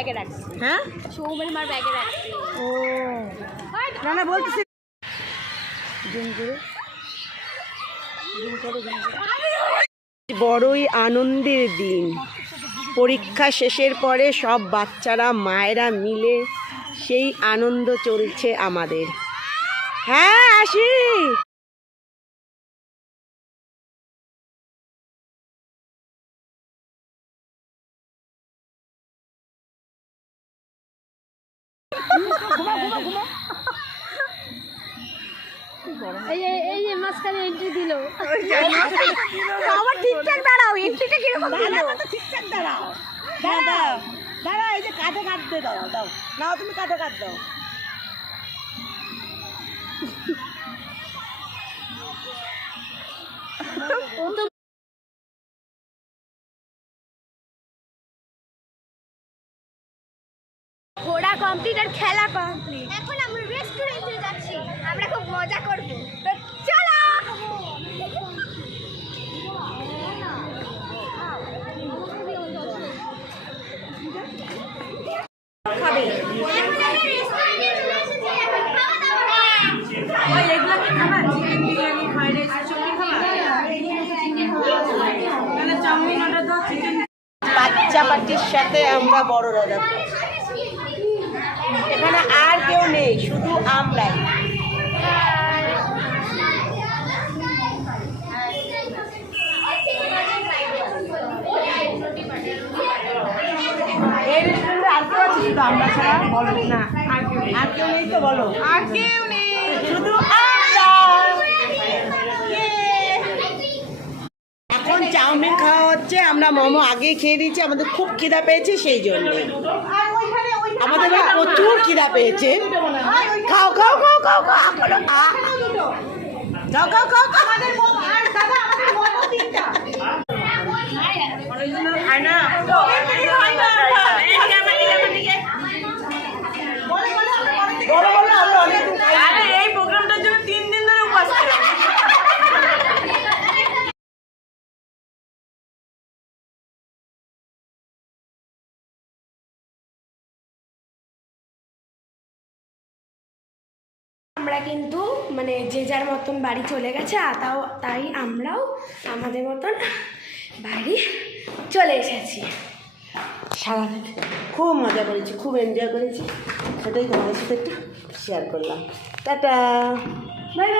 ব্যাগে রাখছি। হ্যাঁ সৌমের মার ব্যাগে রাখছি। ও না না বলতেছি বড়ই আনন্দের দিন। পরীক্ষা শেষের পরে সব বাচ্চারা মায়েরা মিলে সেই আনন্দ চলছে আমাদের। হ্যাঁ আসি। এই যে মাঝখানে এন্ট্রি দিল। আমার ঠিকঠাক দাঁড়াও, এন্ট্রিটা কিরকম দিল? ঠিকঠাক দাঁড়াও, দাঁড়াও দাঁড়াও, এই যে কাঁধে কাঁধতে দাও, দাও নাও তুমি কাঁধে কাঁধ দাও। ঘোড়া কমপ্লিট আর খেলা কমপ্লিট। এখন আমরা রেস্টুরেন্টে যাচ্ছি, আমরা খুব মজা করব। তো চলো। খাবে এগুলো কি খাবা? চিকেন বিরিয়ানি, ফ্রাইড রাইস সব কি খাবা? তাহলে চাউমিন অর্ডার দাও, চিকেন। বাচ্চা পার্টির সাথে আমরা বড়রা যাবো। এখানে আর কেউ নেই, শুধু আমরাই। এই রেস্টুরেন্টে আর কেউ আছে শুধু আমরা ছাড়া? বলো না, আর কেউ নেই তো বলো। আর কেউ নেই, শুধু আমরা। এখন চাউমিন খাওয়া হচ্ছে, আমরা মোমো আগেই খেয়ে দিয়েছি, আমাদের খুব খিদা পেয়েছে সেই জন্য। আমাদের প্রচুর খিদা পেয়েছে। খাও খাও খাও খাও খাও, খাও খাও খাও খাও। এই প্রোগ্রামটার জন্য 3 দিন ধরে উপাস করে। আমরা কিন্তু মানে যে যার মতন বাড়ি চলে গেছে, তাই আমরাও আমাদের মতন বাড়ি চলে এসেছি। সারাদিন খুব মজা করেছি, খুব এনজয় করেছি, সেটাই তোমাদের সাথে একটু শেয়ার করলাম। Tata, bye bye.